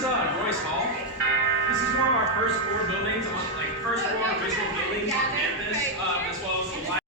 is Royce Hall. This is one of our first 4 buildings, first 4 original buildings on campus, as well as the